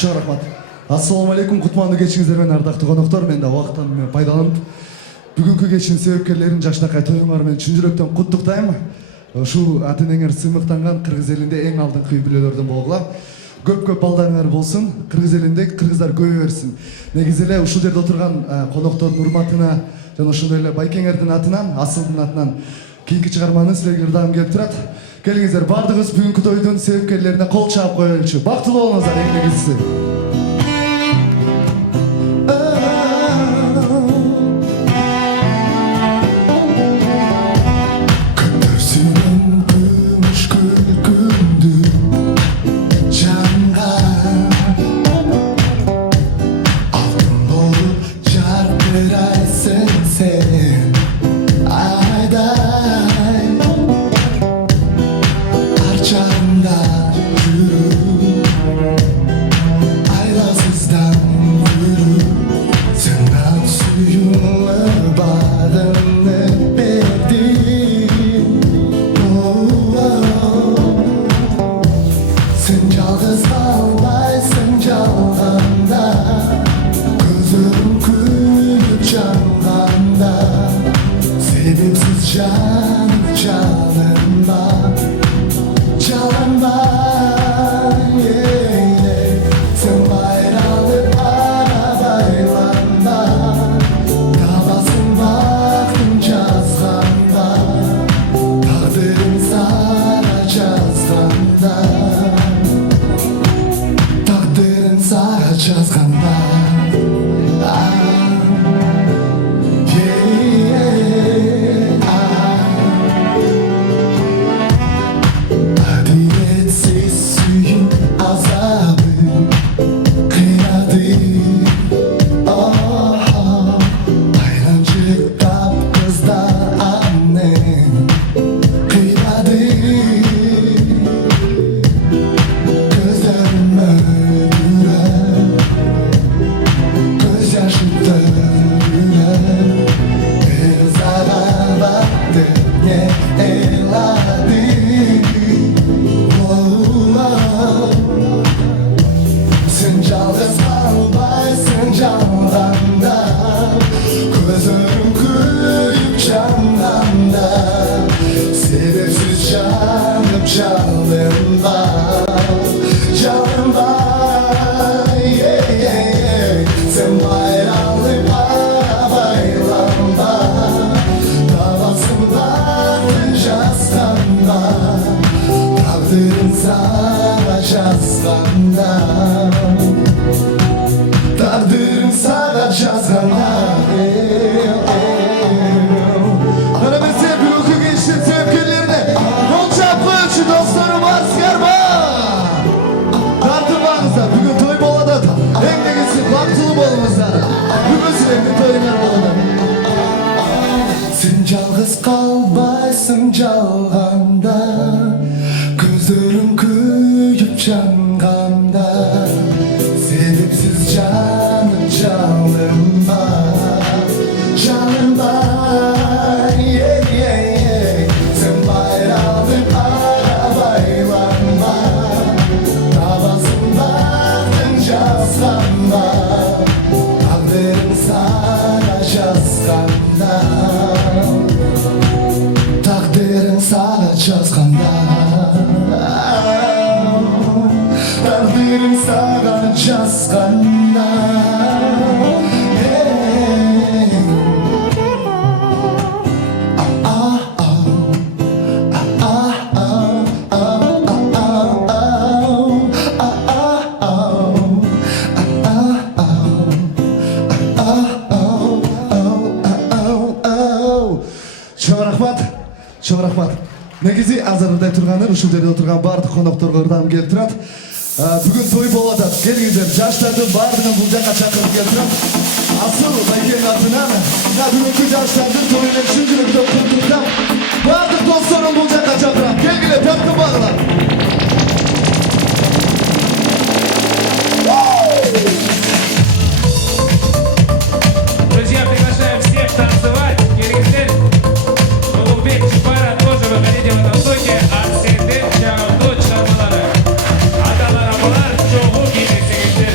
Чоң рахмат. Ассаламу алейкум, кутмандуу кечиңиздер менен ардактуу коноктор. Мен да убакыттан пайдаланып бүгүнкү кечинин себепкерлерин жашынакай тоюңар менен чын жүрөктөн куттуктайм. Ушул ата энеңер сыймыктанган кыргыз элинде эң алдыңкы үй бүлөлөрдөн болгула. Көп балдарыңар болсун, кыргыз элинде кыргыздар көбөйө берсин. Негизи эле ушул жерде отурган коноктордун урматына жана ошондой эле Байкеңердин атынан, Асылдын атынан кийинки чыгарманы силерге ырдагым келип турат. Келиңиздер, бардыгыбыз бүгүнкү тойдун себепкерлерине кол чаап коелучу. Бактылуу болуңуздар, эң негизгиси. Негизи азыр ырдай тургандар ушул жерде отурган бардык конокторго ырдагым келип турат. Бүгүн той болуп атат. Келиңиздер, жаштардын баардыгын бул жакка чакырып келип турат. Асыл Байкеңер атынан бүгүнкү жаштардын тоюн чын жүрөктөн куттуктап, баардык досторун бул жакка чакырам. Келгиле, тартып багылар. Друзья, приглашаем всех танцевать. Келиңиздер. Улугбек Чапара тоже выходите в этом токе. Арсенден Чагандот Шармалары. Аталар, апалар, чогуу киймесеңиздер.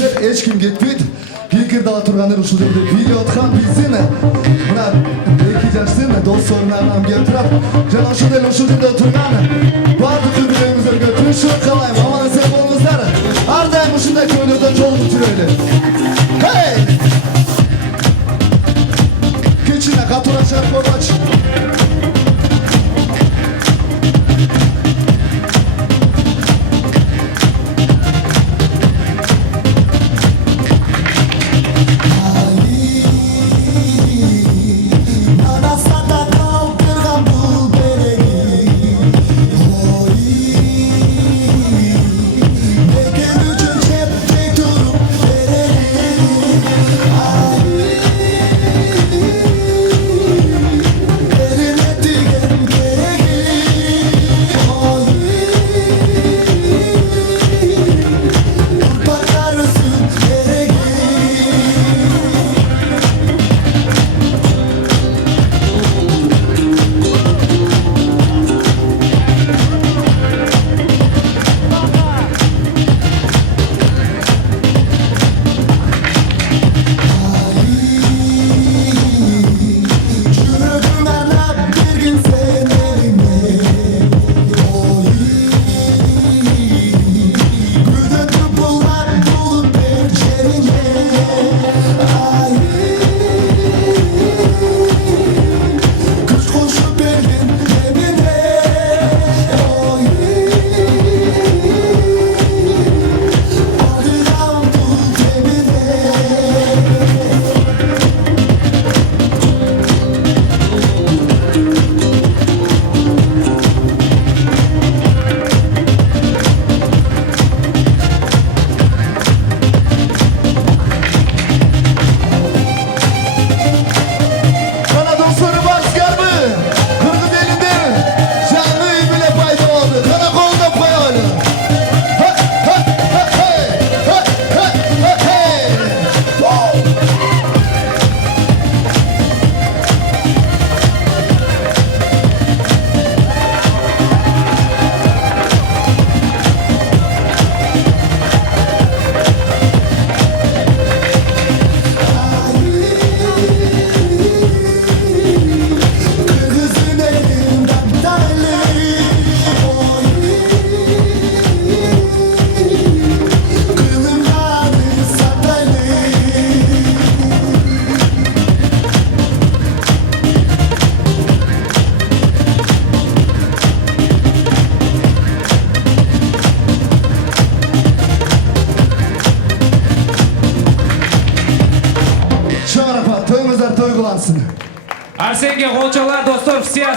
келиңиздер, эч ким кетпейт. Кийинкир дала тургандар ушул жерде бийлеп аткан билсин. Мына 2 жаштын досторун агам келип турат. Жана ошол эле ушул жерде турган бардык күбөлөрүңүздөргө түшүп калайм. Аман эсен болуңуздар. Ар дайым ушундай көйнөдө жолугуп жүрөлү. Hey! Кечине катура чыгып койгоч. To'yingizlar to'y qilsin. Arsenga qo'lchoqlar do'stlar, все